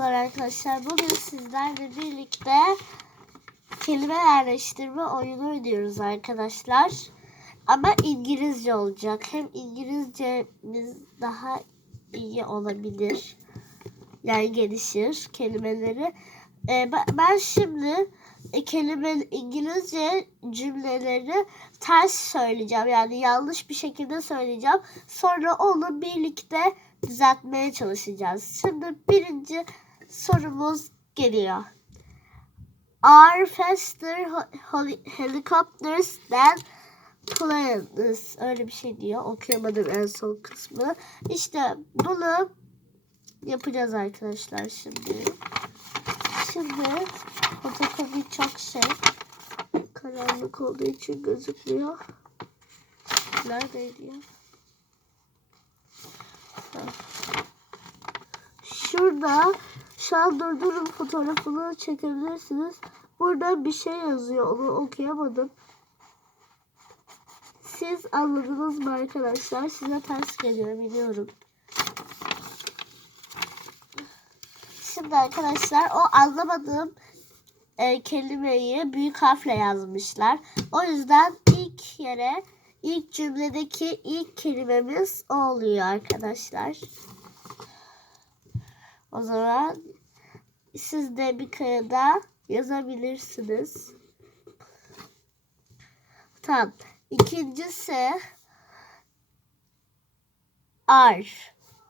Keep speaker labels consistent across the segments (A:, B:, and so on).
A: Merhabalar arkadaşlar. Bugün sizlerle birlikte kelime yerleştirme oyunu oynuyoruz arkadaşlar. Ama İngilizce olacak. Hem İngilizcemiz daha iyi olabilir. Yani gelişir kelimeleri. Ee, ben- şimdi e, kelime İngilizce cümleleri ters söyleyeceğim. Yani yanlış bir şekilde söyleyeceğim. Sonra onu birlikte düzeltmeye çalışacağız. Şimdi birinci sorumuz geliyor. Are faster helicopters than planes? Öyle bir şey diyor. Okuyamadım en son kısmı. İşte bunu yapacağız arkadaşlar şimdi. Şimdi fotokopi çok şey. Karanlık olduğu için gözükmüyor. Neredeydi ya? Şurada şu an durdurun fotoğrafını çekebilirsiniz. Burada bir şey yazıyor. Onu okuyamadım. Siz anladınız mı arkadaşlar? Size ters geliyor biliyorum. Şimdi arkadaşlar o anlamadığım e, kelimeyi büyük harfle yazmışlar. O yüzden ilk yere ilk cümledeki ilk kelimemiz o oluyor arkadaşlar. O zaman siz de bir kağıda yazabilirsiniz. Tamam. İkincisi are.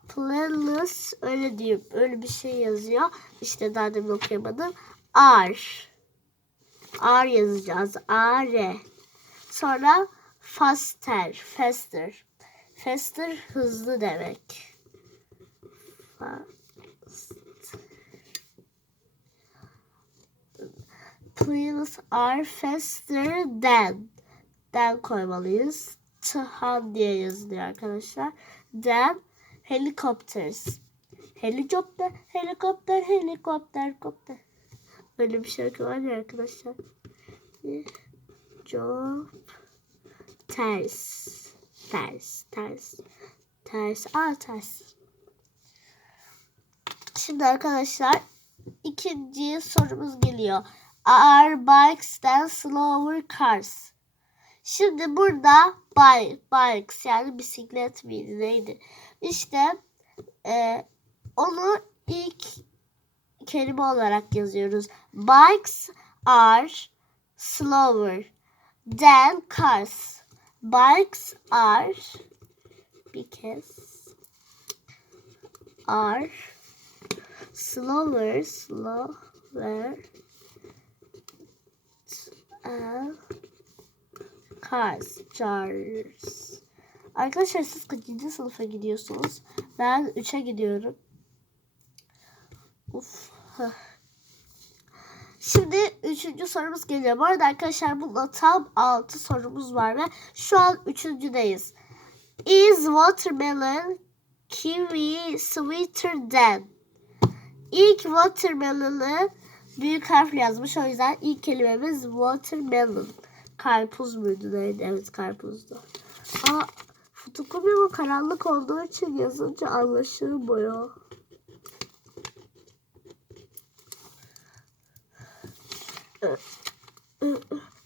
A: Planless öyle diyeyim. Öyle bir şey yazıyor. İşte daha demin okuyamadım. Are. Are yazacağız. Are. Sonra faster. Faster. Faster hızlı demek. Fa- Planes are faster than. Than koymalıyız. Than diye yazılıyor arkadaşlar. Than helicopters. Helikopter, helikopter, helikopter, kopter. Böyle bir şarkı var ya arkadaşlar. Job ters. Ters, ters. Ters, aa ters. Şimdi arkadaşlar ikinci sorumuz geliyor. Are bikes than slower cars? Şimdi burada bike, bikes yani bisiklet miydi neydi? İşte e, onu ilk kelime olarak yazıyoruz. Bikes are slower than cars. Bikes are kez are slower slower than cars cars Arkadaşlar siz kaçıncı sınıfa gidiyorsunuz? Ben 3'e gidiyorum. Uf. Şimdi üçüncü sorumuz geliyor. Bu arada arkadaşlar bunda tam 6 sorumuz var ve şu an üçüncüdeyiz. Is watermelon kiwi sweeter than? İlk watermelon'ı büyük harfle yazmış. O yüzden ilk kelimemiz watermelon. Karpuz muydu neydi? Evet karpuzdu. Aa, fotokopi bu karanlık olduğu için yazınca anlaşılmıyor.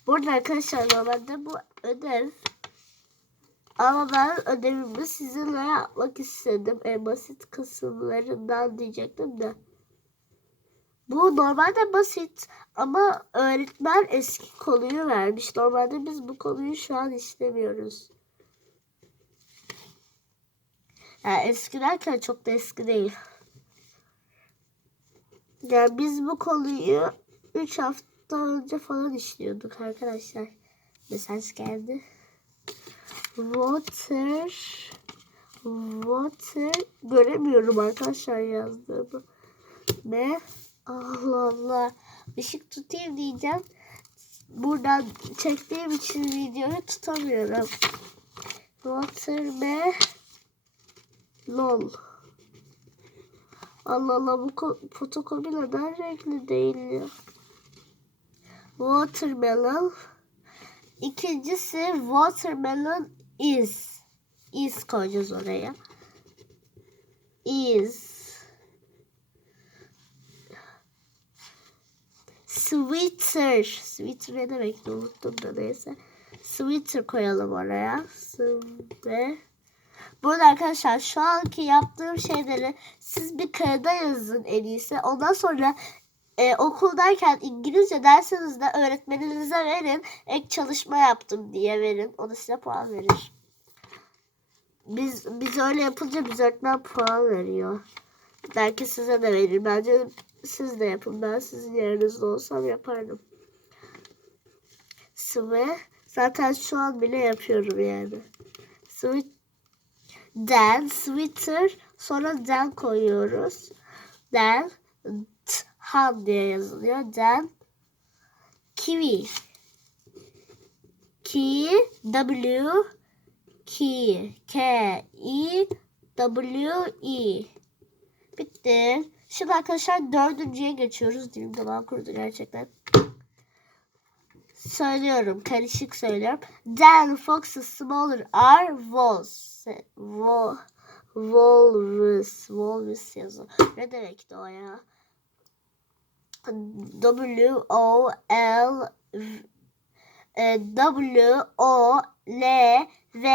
A: Bu arada arkadaşlar normalde bu ödev ama ben ödevimi sizinle yapmak istedim. En basit kısımlarından diyecektim de. Bu normalde basit ama öğretmen eski konuyu vermiş. Normalde biz bu konuyu şu an işlemiyoruz. Yani eski derken çok da eski değil. Yani biz bu konuyu 3 hafta önce falan işliyorduk arkadaşlar. Mesaj geldi. Water Water göremiyorum arkadaşlar yazdığımı. Ne? Allah Allah. Işık tutayım diyeceğim. Buradan çektiğim için videoyu tutamıyorum. Water me lol. Allah Allah bu ko- fotokopi neden renkli değil ya? Watermelon. İkincisi watermelon is. Is koyacağız oraya. Is. Sweater. Sweater ne demek unuttum da neyse. Sweater koyalım oraya. Ve Burada arkadaşlar şu anki yaptığım şeyleri siz bir kağıda yazın en iyisi. Ondan sonra e, okuldayken İngilizce dersinizde öğretmeninize verin. Ek çalışma yaptım diye verin. O da size puan verir. Biz biz öyle yapınca biz öğretmen puan veriyor. Belki size de verir. Bence siz de yapın. Ben sizin yerinizde olsam yapardım. Sıvı. Zaten şu an bile yapıyorum yani. Sıvı. Den, sweater. Sonra den koyuyoruz. Den, han diye yazılıyor. Den, kiwi. Ki, W, ki, K, I, W, I. Bitti. Şimdi arkadaşlar dördüncüye geçiyoruz. Dilim damağım kurudu gerçekten. Söylüyorum. Karışık söylüyorum. Then foxes smaller are wolves. Wo Walrus. Walrus. Ne demekti o ya? W O L e, W O L V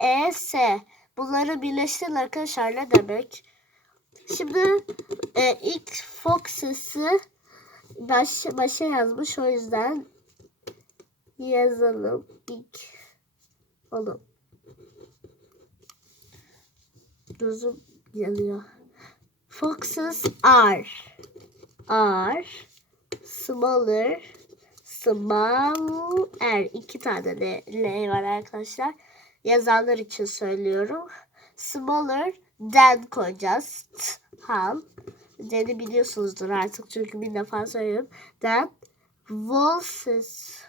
A: E S. Bunları birleştirin arkadaşlar ne demek? Şimdi e, ilk Foxes'ı baş, başa yazmış o yüzden yazalım ilk oğlum. Gözüm yanıyor. Foxes are are smaller smaller iki tane de L var arkadaşlar. Yazanlar için söylüyorum. Smaller than koyacağız. Ham. Than'i biliyorsunuzdur artık çünkü bir defa söylüyorum. Than wolves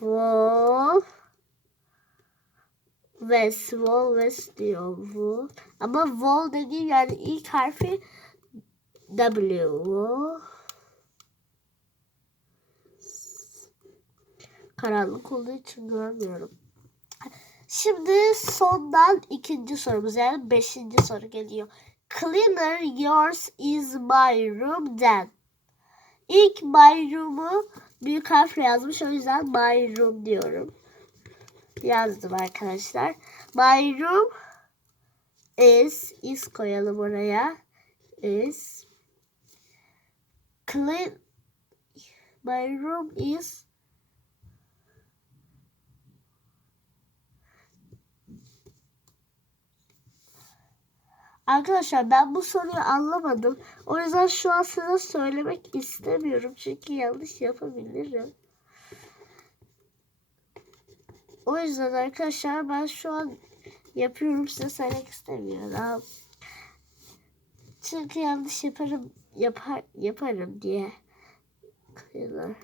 A: Wol West, Wall West diyor bu. Ama Wall dediğim yani ilk harfi W. Karanlık olduğu için görmüyorum. Şimdi sondan ikinci sorumuz yani beşinci soru geliyor. Cleaner yours is my room then. İlk my room'u büyük harfle yazmış o yüzden my room diyorum. Yazdım arkadaşlar. My room is is koyalım oraya. Is clean my room is Arkadaşlar ben bu soruyu anlamadım. O yüzden şu an size söylemek istemiyorum. Çünkü yanlış yapabilirim. O yüzden arkadaşlar ben şu an yapıyorum size söylemek istemiyorum. Çünkü yanlış yaparım yapar yaparım diye. Kıyılar.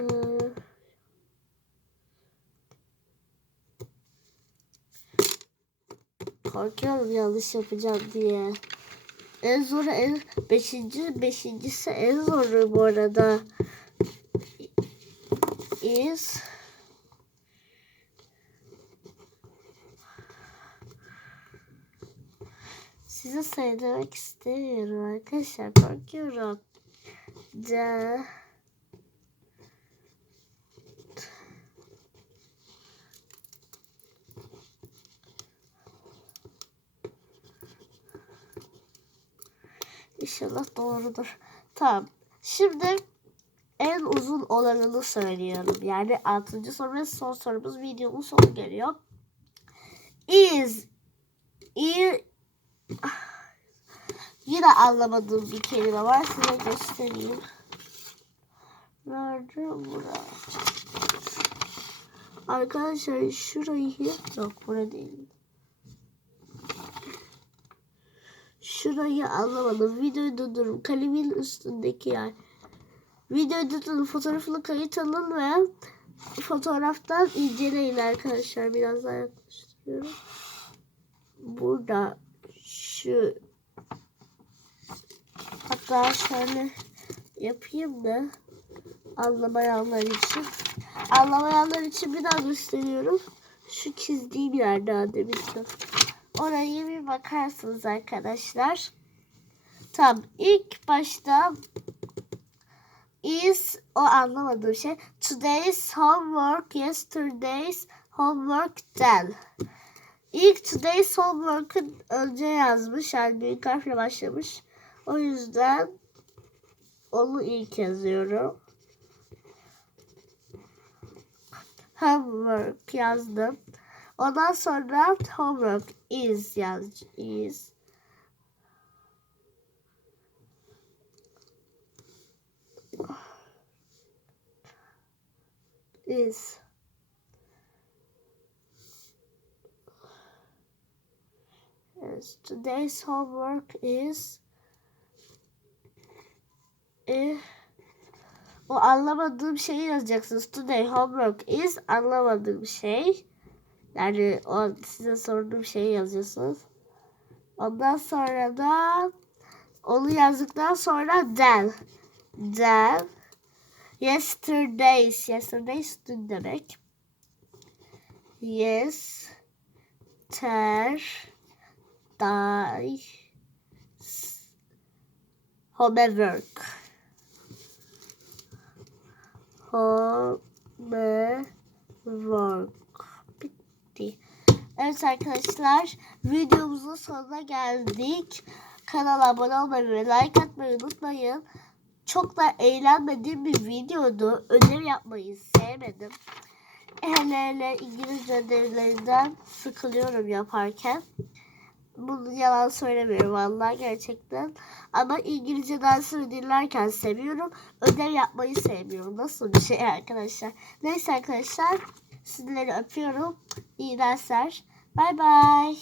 A: Ee, Korkuyorum yanlış yapacağım diye. En zoru en beşinci beşincisi en zoru bu arada. Is Size söylemek istemiyorum arkadaşlar. Korkuyorum. Da İnşallah doğrudur. Tamam. Şimdi en uzun olanını söylüyorum. Yani altıncı soru ve son sorumuz videonun sonu geliyor. Is i Yine anlamadığım bir kelime var. Size göstereyim. Nerede bura? Arkadaşlar şurayı yok bura değil. Şurayı anlamadım. Videoyu durdurun. Kalemin üstündeki yer. Videoyu durdurun. Fotoğrafını kayıt alın ve fotoğraftan inceleyin arkadaşlar. Biraz daha yaklaştırıyorum. Burada şu hatta şöyle yapayım da anlamayanlar için. Anlamayanlar için bir daha gösteriyorum. Şu çizdiğim yerde demiştim. Oraya bir bakarsınız arkadaşlar. Tamam ilk başta is o anlamadığım şey. Today's homework, yesterday's homework then. İlk today's homework'ı önce yazmış. Yani büyük harfle başlamış. O yüzden onu ilk yazıyorum. Homework yazdım. Ondan sonra homework is yaz is. is. Yes, today's homework is eh, o anlamadığım şeyi yazacaksınız. Today homework is anlamadığım şey. Yani o size sorduğum şeyi yazıyorsunuz. Ondan sonra da onu yazdıktan sonra then. Then Yesterdays. Yesterdays dün demek. Yes. Ter. Die. Homework. Homework. Bitti. Evet arkadaşlar videomuzun sonuna geldik. Kanala abone olmayı ve like atmayı unutmayın. Çok da eğlenmediğim bir videodu. Ödev yapmayı sevmedim. Hele hele İngilizce ödevlerinden sıkılıyorum yaparken. Bunu yalan söylemiyorum vallahi gerçekten. Ama İngilizce dersini dinlerken seviyorum. Ödev yapmayı sevmiyorum. Nasıl bir şey arkadaşlar. Neyse arkadaşlar sizleri öpüyorum. İyi dersler. Bay bay.